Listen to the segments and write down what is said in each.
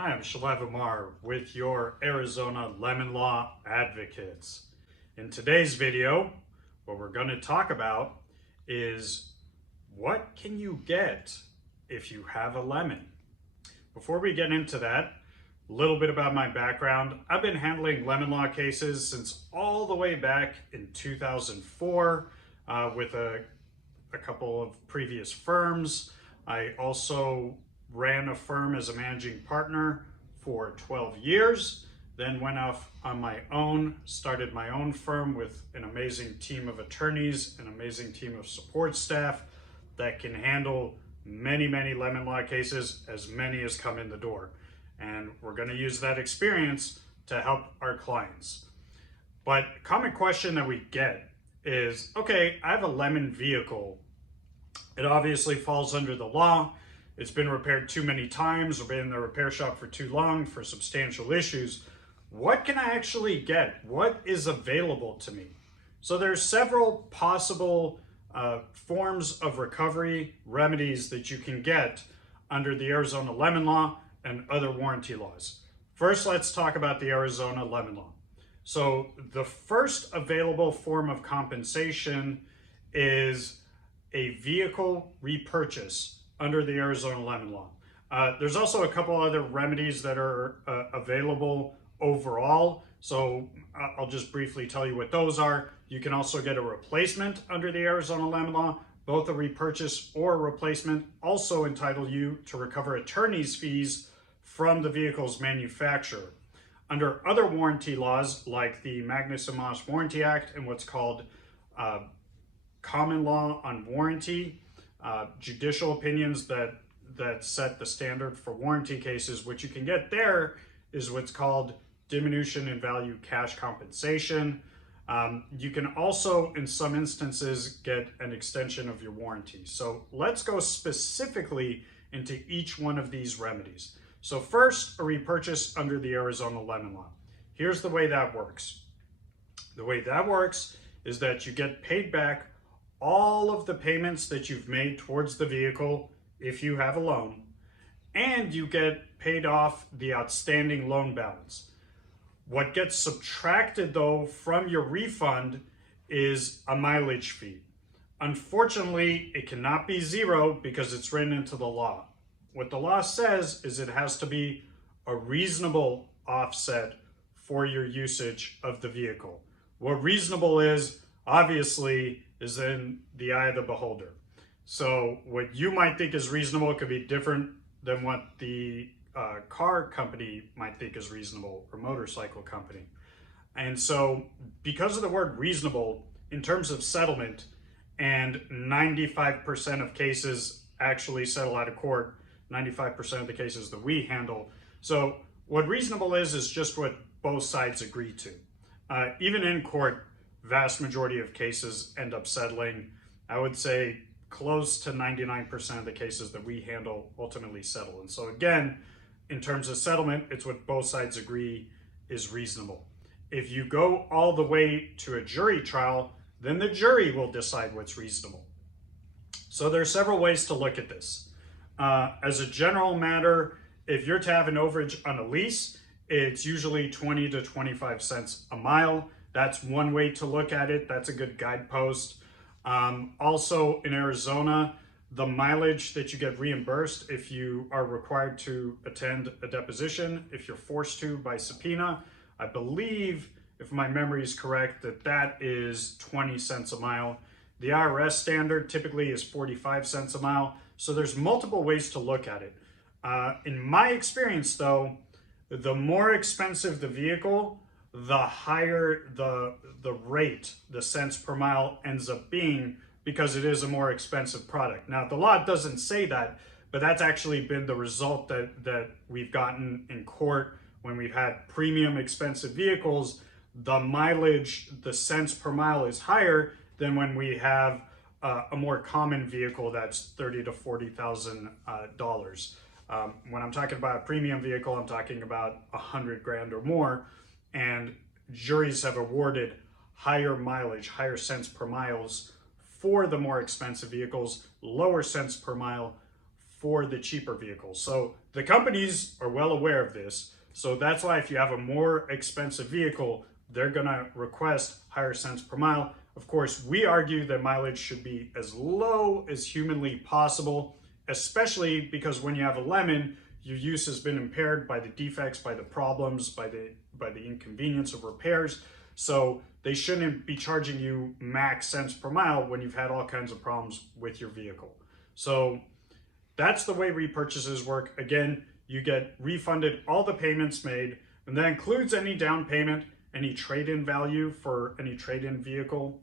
Hi, I'm Shalev Umar with your Arizona Lemon Law Advocates. In today's video, what we're going to talk about is what can you get if you have a lemon? Before we get into that, a little bit about my background. I've been handling lemon law cases since all the way back in 2004 with a couple of previous firms. I also ran a firm as a managing partner for 12 years, then went off on my own, started my own firm with an amazing team of attorneys, an amazing team of support staff that can handle many lemon law cases, as many as come in the door. And we're going to use that experience to help our clients. But a common question that we get is, okay, I have a lemon vehicle. It obviously falls under the law. It's been repaired too many times or been in the repair shop for too long for substantial issues. What can I actually get? What is available to me? So there's several possible forms of recovery remedies that you can get under the Arizona Lemon Law and other warranty laws. First, let's talk about the Arizona Lemon Law. So the first available form of compensation is a vehicle repurchase under the Arizona Lemon Law. There's also a couple other remedies that are available overall. So I'll just briefly tell you what those are. You can also get a replacement under the Arizona Lemon Law. Both a repurchase or a replacement also entitle you to recover attorney's fees from the vehicle's manufacturer. Under other warranty laws like the Magnuson Moss Warranty Act and what's called common law on warranty, judicial opinions that set the standard for warranty cases, what you can get there is what's called diminution in value cash compensation. You can also, in some instances, get an extension of your warranty. So let's go specifically into each one of these remedies. So first, a repurchase under the Arizona Lemon Law. Here's the way that works. The way that works is that you get paid back all of the payments that you've made towards the vehicle if you have a loan, and you get paid off the outstanding loan balance. What gets subtracted though from your refund is a mileage fee. Unfortunately, it cannot be zero because it's written into the law. What the law says is it has to be a reasonable offset for your usage of the vehicle. What reasonable is, obviously, is in the eye of the beholder. So what you might think is reasonable could be different than what the car company might think is reasonable, or motorcycle company. And so because of the word reasonable, in terms of settlement, and 95% of cases actually settle out of court, 95% of the cases that we handle. So what reasonable is just what both sides agree to. Even in court, vast majority of cases end up settling. I would say close to 99% of the cases that we handle ultimately settle. And so again, in terms of settlement, it's what both sides agree is reasonable. If you go all the way to a jury trial, then the jury will decide what's reasonable. So there are several ways to look at this. As a general matter, if you're to have an overage on a lease, it's usually 20 to 25 cents a mile. That's one way to look at it. That's a good guidepost. Also in Arizona, the mileage that you get reimbursed if you are required to attend a deposition, if you're forced to by subpoena, I believe, if my memory is correct, that is 20 cents a mile. The IRS standard typically is 45 cents a mile. So there's multiple ways to look at it. In my experience though, the more expensive the vehicle, the higher the rate, the cents per mile ends up being, because it is a more expensive product. Now, the law doesn't say that, but that's actually been the result that we've gotten in court when we've had premium expensive vehicles. The mileage, the cents per mile is higher than when we have a more common vehicle that's $30,000 to $40,000. When I'm talking about a premium vehicle, I'm talking about 100 grand or more, and juries have awarded higher mileage, higher cents per miles for the more expensive vehicles, lower cents per mile for the cheaper vehicle. So the companies are well aware of this. So that's why if you have a more expensive vehicle, they're gonna request higher cents per mile. Of course, we argue that mileage should be as low as humanly possible, especially because when you have a Lemon, your use has been impaired by the defects, by the problems, by the inconvenience of repairs. So they shouldn't be charging you max cents per mile when you've had all kinds of problems with your vehicle. So that's the way repurchases work. Again, you get refunded all the payments made, and that includes any down payment, any trade-in value for any trade-in vehicle.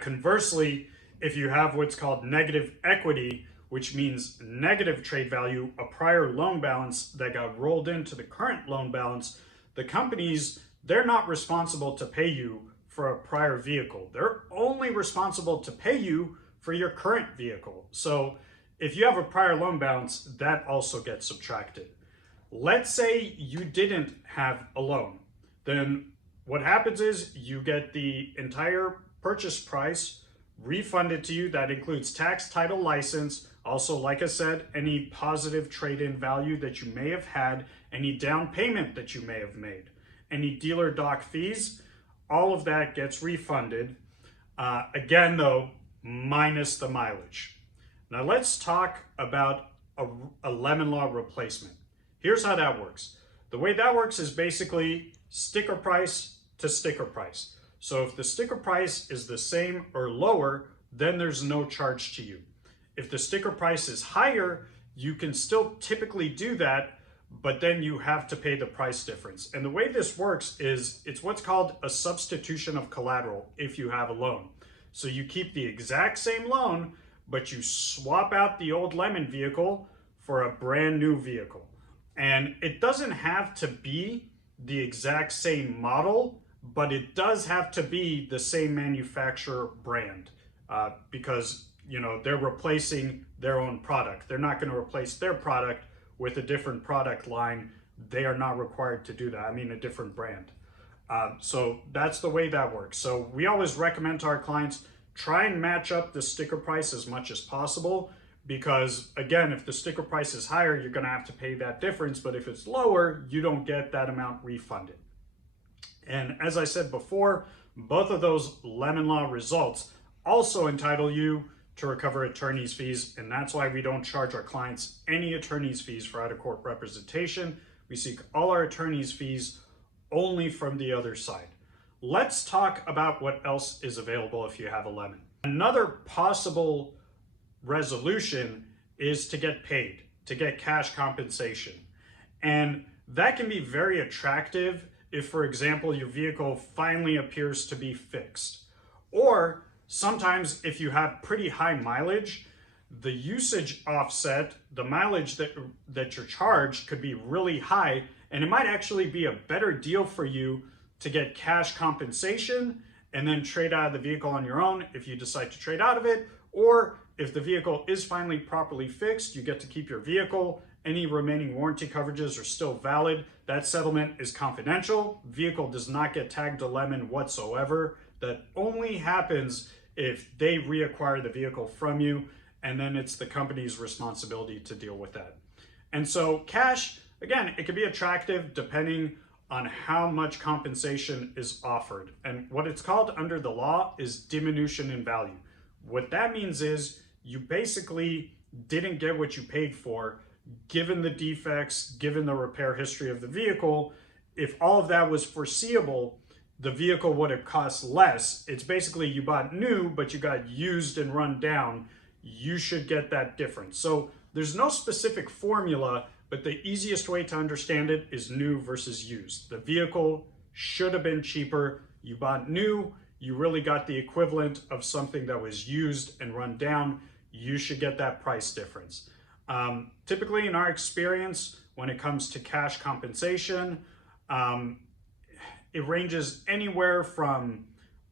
Conversely, if you have what's called negative equity, which means negative trade value, a prior loan balance that got rolled into the current loan balance, the companies, they're not responsible to pay you for a prior vehicle. They're only responsible to pay you for your current vehicle. So if you have a prior loan balance, that also gets subtracted. Let's say you didn't have a loan. Then what happens is you get the entire purchase price refunded to you. That includes tax, title, license. Also, like I said, any positive trade-in value that you may have had, any down payment that you may have made, any dealer doc fees, all of that gets refunded. Again, though, minus the mileage. Now let's talk about a Lemon Law replacement. Here's how that works. The way that works is basically sticker price to sticker price. So if the sticker price is the same or lower, then there's no charge to you. If the sticker price is higher, you can still typically do that, but then you have to pay the price difference. And the way this works is it's what's called a substitution of collateral if you have a loan. So you keep the exact same loan, but you swap out the old Lemon vehicle for a brand new vehicle. And it doesn't have to be the exact same model, but it does have to be the same manufacturer brand because they're replacing their own product. They're not going to replace their product with a different product line. They are not required to do that. I mean, a different brand. So that's the way that works. So we always recommend to our clients, try and match up the sticker price as much as possible, because again, if the sticker price is higher, you're going to have to pay that difference. But if it's lower, you don't get that amount refunded. And as I said before, both of those Lemon Law results also entitle you to recover attorney's fees. And that's why we don't charge our clients any attorney's fees for out-of-court representation. We seek all our attorney's fees only from the other side. Let's talk about what else is available if you have a Lemon. Another possible resolution is to get paid, to get cash compensation. And that can be very attractive if, for example, your vehicle finally appears to be fixed. Or sometimes if you have pretty high mileage, the usage offset, the mileage that you're charged could be really high, and it might actually be a better deal for you to get cash compensation and then trade out of the vehicle on your own if you decide to trade out of it. Or if the vehicle is finally properly fixed, you get to keep your vehicle. Any remaining warranty coverages are still valid. That settlement is confidential. Vehicle does not get tagged to Lemon whatsoever. That only happens if they reacquire the vehicle from you, and then it's the company's responsibility to deal with that. And so cash, again, it can be attractive depending on how much compensation is offered. And what it's called under the law is diminution in value. What that means is you basically didn't get what you paid for, given the defects, given the repair history of the vehicle. If all of that was foreseeable, the vehicle would have cost less. It's basically you bought new, but you got used and run down. You should get that difference. So there's no specific formula, but the easiest way to understand it is new versus used. The vehicle should have been cheaper. You bought new, you really got the equivalent of something that was used and run down. You should get that price difference. Typically in our experience, when it comes to cash compensation, it ranges anywhere from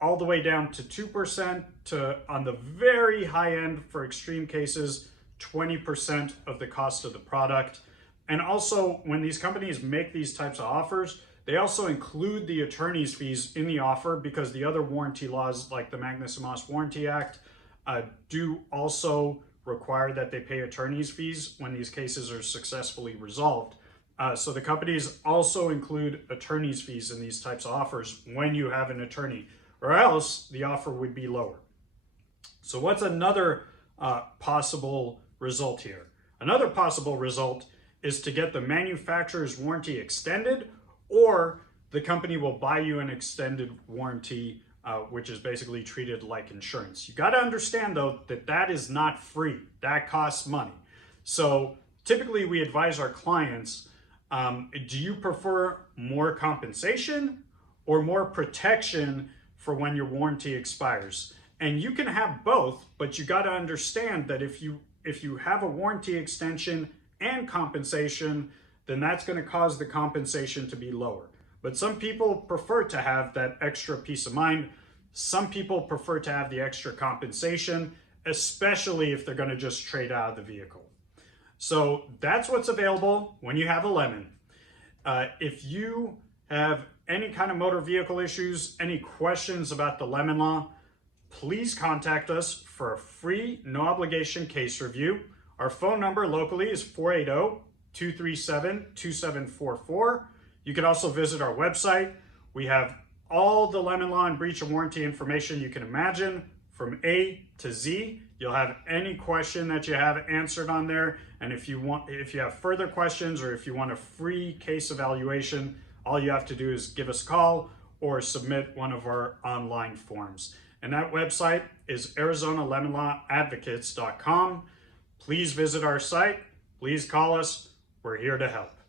all the way down to 2% to, on the very high end for extreme cases, 20% of the cost of the product. And also when these companies make these types of offers, they also include the attorney's fees in the offer, because the other warranty laws like the Magnuson-Moss Warranty Act do also require that they pay attorney's fees when these cases are successfully resolved. So the companies also include attorney's fees in these types of offers when you have an attorney, or else the offer would be lower. So what's another possible result here? Another possible result is to get the manufacturer's warranty extended, or the company will buy you an extended warranty, which is basically treated like insurance. You got to understand though that that is not free. That costs money. So typically we advise our clients, do you prefer more compensation or more protection for when your warranty expires? And you can have both, but you got to understand that if you have a warranty extension and compensation, then that's going to cause the compensation to be lower. But some people prefer to have that extra peace of mind. Some people prefer to have the extra compensation, especially if they're going to just trade out of the vehicle. So that's what's available when you have a Lemon. If you have any kind of motor vehicle issues, any questions about the Lemon Law, please contact us for a free, no obligation case review. Our phone number locally is 480-237-2744. You can also visit our website. We have all the Lemon Law and breach of warranty information you can imagine from A to Z. You'll have any question that you have answered on there. And if you have further questions, or if you want a free case evaluation, all you have to do is give us a call or submit one of our online forms. And that website is ArizonaLemonLawAdvocates.com. Please visit our site. Please call us. We're here to help.